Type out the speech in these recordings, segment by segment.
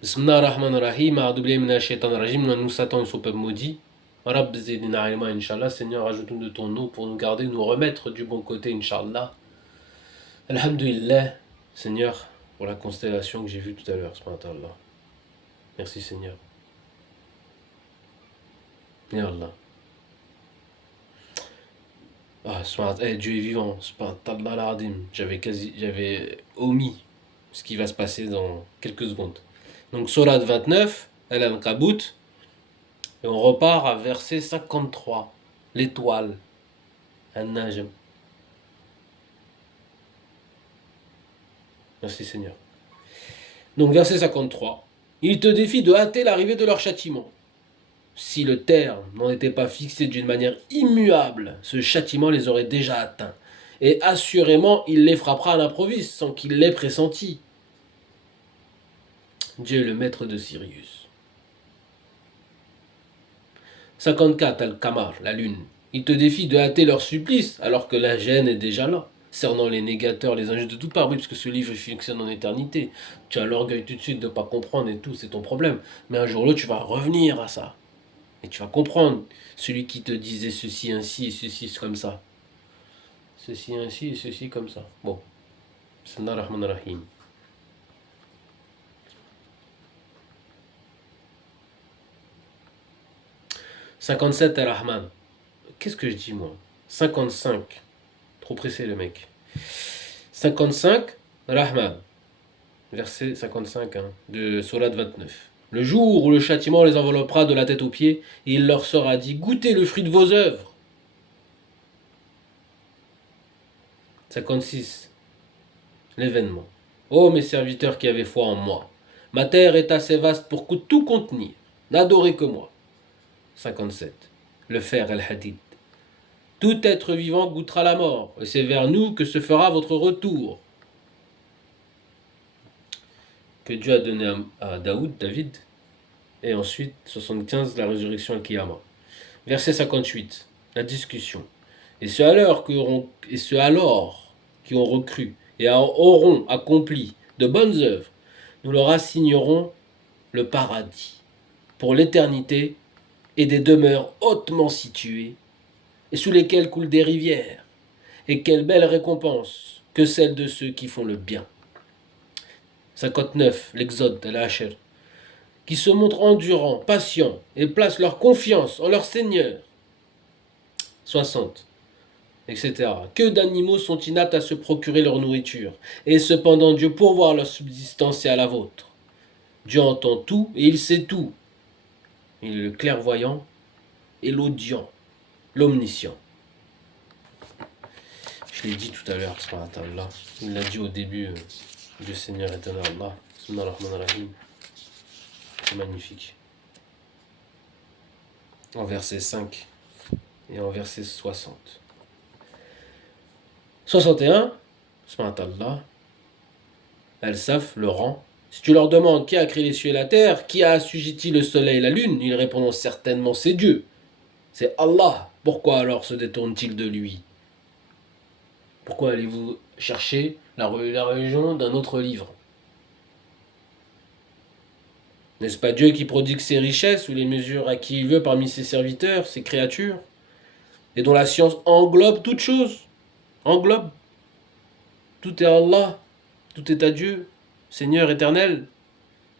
Bismillah ar-Rahman ar-Rahim, a'udhu billahi minash shaitanir rajim, nous Satan et son peuple maudit. Rabb zidna ilma, Inch'Allah, Seigneur, ajoute-nous de ton eau pour nous garder, nous remettre du bon côté, Inch'Allah. Alhamdulillah, Seigneur, pour la constellation que j'ai vue tout à l'heure, subhanallah. Merci Seigneur. Ya Allah. Ah, Dieu est vivant, subhanallah al-Adim. J'avais omis ce qui va se passer dans quelques secondes. Donc, Sourate 29, Al-Ankabut, et on repart à verset 53, l'étoile, An-Najm. Merci Seigneur. Donc, verset 53, ils te défient de hâter l'arrivée de leur châtiment. Si le terme n'en était pas fixé d'une manière immuable, ce châtiment les aurait déjà atteints. Et assurément, il les frappera à l'improviste, sans qu'ils l'aient pressenti. Dieu est le maître de Sirius. 54, Al-Qamar, la lune. Ils te défient de hâter leur supplice, alors que la gêne est déjà là. Cernant les négateurs, les injustes de toutes parts, oui, parce que ce livre fonctionne en éternité. Tu as l'orgueil tout de suite de ne pas comprendre et tout, c'est ton problème. Mais un jour ou l'autre, tu vas revenir à ça. Et tu vas comprendre. Celui qui te disait ceci ainsi et ceci comme ça. Ceci ainsi et ceci comme ça. Bon. Bismillah ar-Rahman ar-Rahim. « 57 Ar-Rahman. » Qu'est-ce que je dis moi? 55. Trop pressé le mec. 55 Rahman. Verset 55 de Sourate 29. Le jour où le châtiment les enveloppera de la tête aux pieds, et il leur sera dit, goûtez le fruit de vos œuvres. 56. L'événement. Ô mes serviteurs qui avez foi en moi, ma terre est assez vaste pour tout contenir. N'adorez que moi. 57. Le fer al-hadid. Tout être vivant goûtera la mort, et c'est vers nous que se fera votre retour. Que Dieu a donné à David, et ensuite 75, la résurrection al-Qiyama. Verset 58, la discussion. Et ceux alors qui ont recru et auront accompli de bonnes œuvres, nous leur assignerons le paradis pour l'éternité et des demeures hautement situées et sous lesquelles coulent des rivières. Et quelle belle récompense que celle de ceux qui font le bien. 59, l'Exode, al-Asher, qui se montrent endurants, patients et placent leur confiance en leur Seigneur. 60, etc. Que d'animaux sont inaptes à se procurer leur nourriture, et cependant Dieu pourvoit leur subsistance et à la vôtre. Dieu entend tout et il sait tout. Il est le clairvoyant et l'audient, l'omniscient. Je l'ai dit tout à l'heure, subhanallah. Il l'a dit au début, Dieu Seigneur éternel Allah. Bismillahirrahmanirrahim. C'est magnifique. En verset 5 et en verset 60. 61, subhanallah. Al-Saf, le rang. Si tu leur demandes qui a créé les cieux et la terre, qui a assujetti le soleil et la lune, ils répondront certainement c'est Dieu. C'est Allah. Pourquoi alors se détourne-t-il de lui? Pourquoi allez-vous chercher la religion d'un autre livre? N'est-ce pas Dieu qui prodigue ses richesses ou les mesures à qui il veut parmi ses serviteurs, ses créatures, et dont la science englobe toute chose? Englobe. Tout est Allah, tout est à Dieu, Seigneur éternel.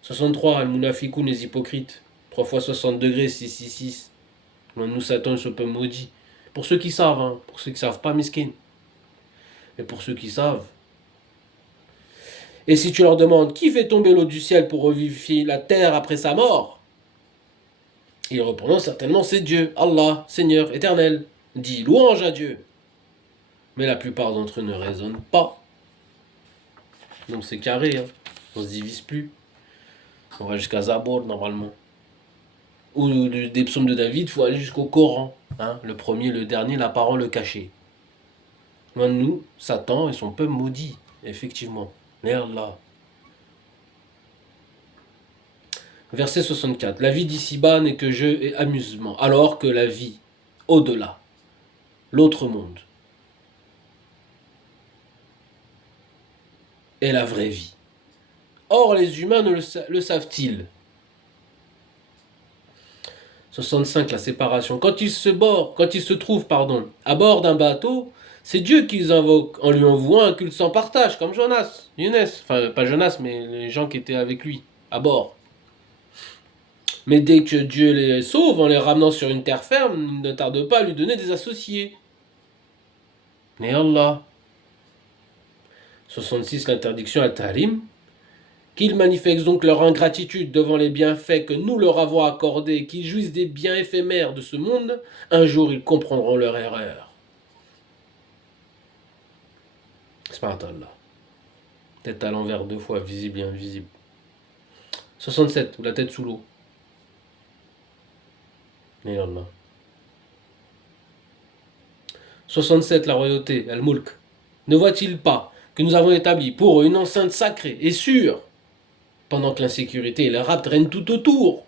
63, Al-Munafiqun, les hypocrites. 3 fois 60 degrés, 666. Nous Satan se peut maudit. Pour ceux qui savent, pour ceux qui ne savent pas, miskin. Et pour ceux qui savent. Et si tu leur demandes qui fait tomber l'eau du ciel pour revivifier la terre après sa mort, ils répondront certainement c'est Dieu, Allah, Seigneur éternel. Dis louange à Dieu. Mais la plupart d'entre eux ne raisonnent pas. Donc c'est carré, on ne se divise plus. On va jusqu'à Zabor normalement. Ou des psaumes de David, il faut aller jusqu'au Coran. Le premier, le dernier, la parole cachée. Loin de nous, Satan et son peuple maudit, effectivement. Merde là. Verset 64. La vie d'ici-bas n'est que jeu et amusement, alors que la vie au-delà, l'autre monde, est la vraie vie. Or, les humains ne le savent-ils? 65, la séparation. Quand ils se trouvent, à bord d'un bateau, c'est Dieu qu'ils invoquent en lui envoyant un culte sans partage, comme Younes, enfin pas Jonas, mais les gens qui étaient avec lui, à bord. Mais dès que Dieu les sauve, en les ramenant sur une terre ferme, il ne tarde pas à lui donner des associés. Mais Allah. 66, l'interdiction à Tahrim. Qu'ils manifestent donc leur ingratitude devant les bienfaits que nous leur avons accordés, qu'ils jouissent des biens éphémères de ce monde, un jour ils comprendront leur erreur. Subhanallah. Tête à l'envers 2 fois, visible et invisible. 67, ou la tête sous l'eau. Et Allah. 67, la royauté, Al-Mulk. Ne voit-il pas que nous avons établi pour eux une enceinte sacrée et sûre, pendant que l'insécurité et le rapt règnent tout autour?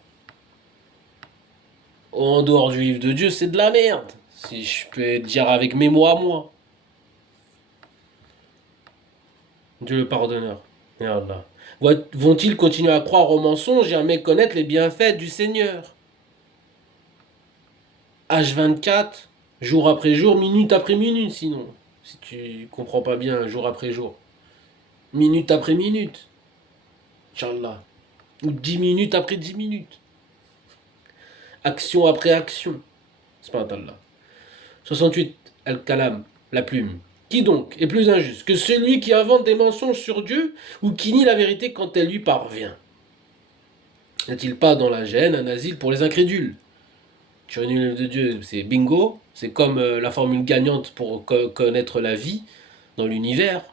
En dehors du livre de Dieu, c'est de la merde, si je peux dire avec mes mots à moi. Dieu le pardonneur. Et Allah. Vont-ils continuer à croire aux mensonges et à méconnaître les bienfaits du Seigneur? H24, jour après jour, minute après minute, sinon. Si tu comprends pas bien, jour après jour. Minute après minute. Inch'Allah. Ou 10 minutes après 10 minutes. Action après action. C'est pas un Allah. 68. Al-Kalam, la plume. Qui donc est plus injuste que celui qui invente des mensonges sur Dieu ou qui nie la vérité quand elle lui parvient? N'est-il pas dans la gêne un asile pour les incrédules? Tu renies le livre de Dieu, c'est bingo. C'est comme la formule gagnante pour connaître la vie dans l'univers.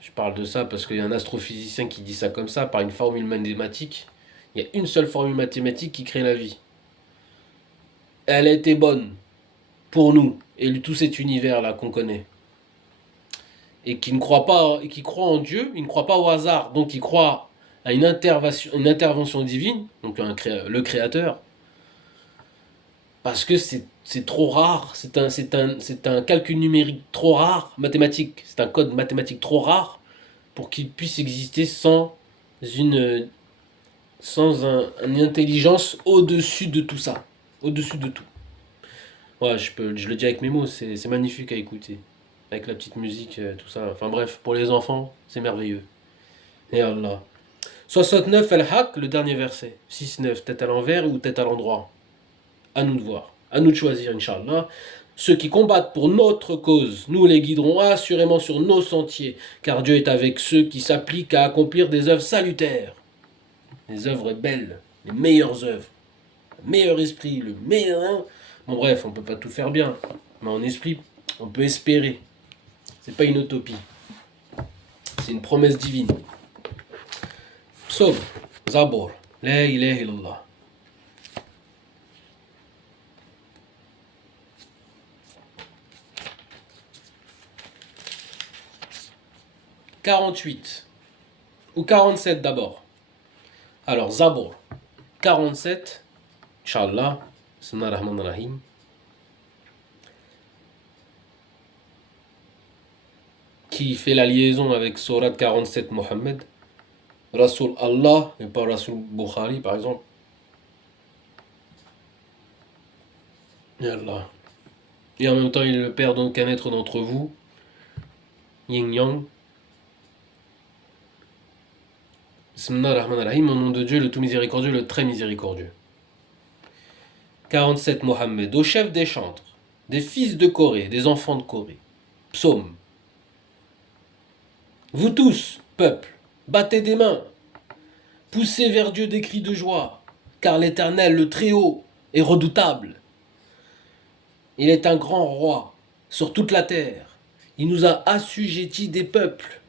Je parle de ça parce qu'il y a un astrophysicien qui dit ça comme ça, par une formule mathématique. Il y a une seule formule mathématique qui crée la vie. Elle a été bonne pour nous et tout cet univers-là qu'on connaît. Et qui ne croit pas, et qui croit en Dieu, il ne croit pas au hasard, donc il croit à une intervention divine, donc le Créateur, parce que c'est trop rare, c'est un calcul numérique trop rare, mathématique, c'est un code mathématique trop rare pour qu'il puisse exister sans une intelligence au-dessus de tout ça, au-dessus de tout. Ouais, je le dis avec mes mots, c'est magnifique à écouter. Avec la petite musique, tout ça. Enfin bref, pour les enfants, c'est merveilleux. Et Allah. 69, Al-Haq, le dernier verset. 6-9, tête à l'envers ou tête à l'endroit. À nous de voir. À nous de choisir, Inch'Allah. Ceux qui combattent pour notre cause, nous les guiderons assurément sur nos sentiers, car Dieu est avec ceux qui s'appliquent à accomplir des œuvres salutaires. Des œuvres belles, les meilleures œuvres. Le meilleur esprit, le meilleur... Bon bref, on peut pas tout faire bien, mais en esprit, on peut espérer. C'est pas une utopie. C'est une promesse divine. Psaume, Zabor, La ilaha illallah. « 48 ou 47 d'abord. Alors, Zabor, 47, Inch'Allah, Bismillah ar-Rahman ar-Rahim. Qui fait la liaison avec Surat 47 Mohammed, Rasoul Allah et pas Rasoul Bukhari par exemple. Et Allah. Et en même temps, il est le Père d'aucun être d'entre vous. Yin Yang. Bismillah ar-Rahman ar-Rahim, au nom de Dieu, le tout miséricordieux, le très miséricordieux. 47 Mohammed, au chef des chantres, des fils de Corée, des enfants de Corée. Psaume. Vous tous, peuple, battez des mains, poussez vers Dieu des cris de joie, car l'Éternel, le Très-Haut, est redoutable. Il est un grand roi sur toute la terre. Il nous a assujettis des peuples.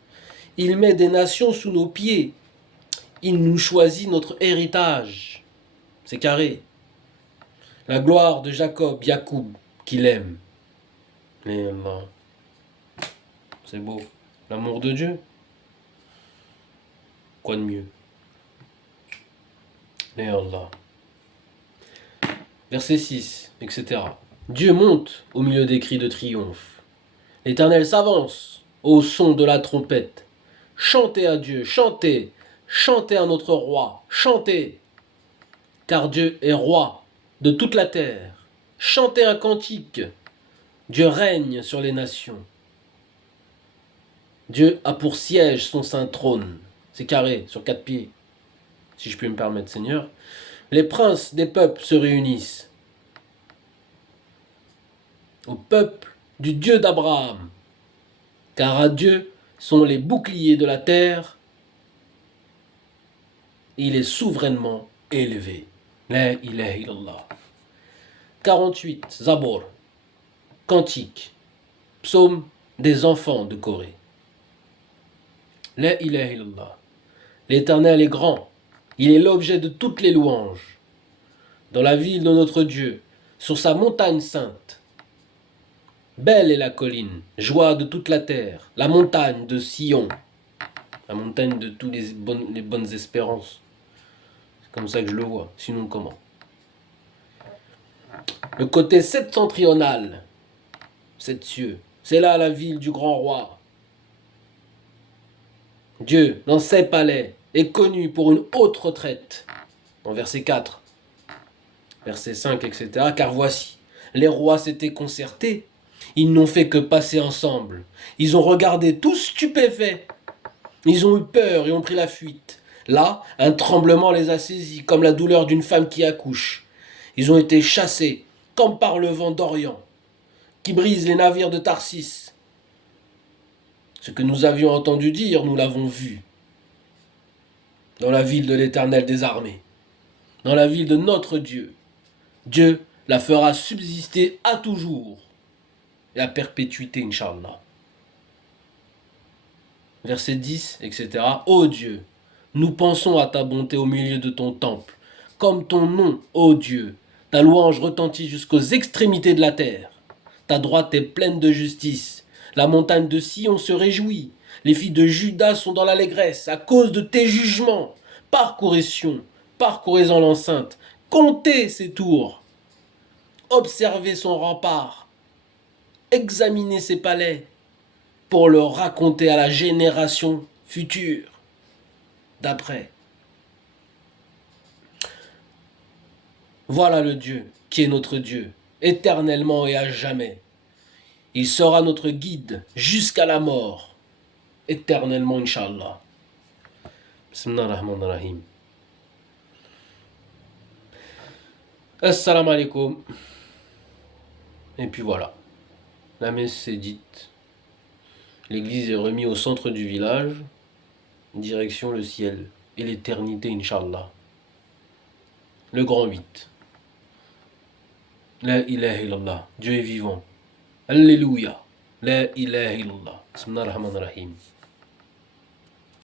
Il met des nations sous nos pieds. Il nous choisit notre héritage. C'est carré. La gloire de Jacob, Yacoub, qu'il aime. Et Allah. C'est beau. L'amour de Dieu. Quoi de mieux? Et Allah. Verset 6, etc. Dieu monte au milieu des cris de triomphe. L'Éternel s'avance au son de la trompette. Chantez à Dieu, chantez. Chantez à notre roi, chantez. Car Dieu est roi de toute la terre. Chantez un cantique. Dieu règne sur les nations. Dieu a pour siège son saint trône. C'est carré, sur 4 pieds, si je puis me permettre, Seigneur. Les princes des peuples se réunissent. Au peuple du Dieu d'Abraham. Car à Dieu sont les boucliers de la terre. Il est souverainement élevé. La ilaha illallah. 48. Zabor. Cantique. Psaume des enfants de Corée. La ilaha illallah. L'Éternel est grand. Il est l'objet de toutes les louanges. Dans la ville de notre Dieu, sur sa montagne sainte. Belle est la colline, joie de toute la terre, la montagne de Sion, la montagne de toutes les bonnes espérances. C'est comme ça que je le vois, sinon comment? Le côté septentrional, 7 cieux, c'est là la ville du grand roi. Dieu, dans ses palais, est connu pour une haute retraite. Dans verset 4, verset 5, etc. Car voici, les rois s'étaient concertés. Ils n'ont fait que passer ensemble. Ils ont regardé tous stupéfaits. Ils ont eu peur et ont pris la fuite. Là, un tremblement les a saisis, comme la douleur d'une femme qui accouche. Ils ont été chassés, comme par le vent d'Orient, qui brise les navires de Tarsis. Ce que nous avions entendu dire, nous l'avons vu. Dans la ville de l'Éternel des armées, dans la ville de notre Dieu. Dieu la fera subsister à toujours et à perpétuité, Inch'Allah. Verset 10, etc. Ô Dieu, nous pensons à ta bonté au milieu de ton temple, comme ton nom, ô Dieu. Ta louange retentit jusqu'aux extrémités de la terre. Ta droite est pleine de justice. La montagne de Sion se réjouit. Les filles de Juda sont dans l'allégresse à cause de tes jugements. Parcourez Sion, parcourez-en l'enceinte, comptez ses tours. Observez son rempart, examinez ses palais, pour le raconter à la génération future d'après. Voilà le Dieu qui est notre Dieu, éternellement et à jamais. Il sera notre guide jusqu'à la mort, éternellement, Inch'Allah. Bismillahirrahmanirrahim. Assalamu alaikum. Et puis voilà, la messe est dite. L'église est remise au centre du village, direction le ciel et l'éternité, Inch'Allah. Le grand 8. La ilaha illallah. Dieu est vivant. Alléluia. La ilaha illallah. Bismillahirrahmanirrahim.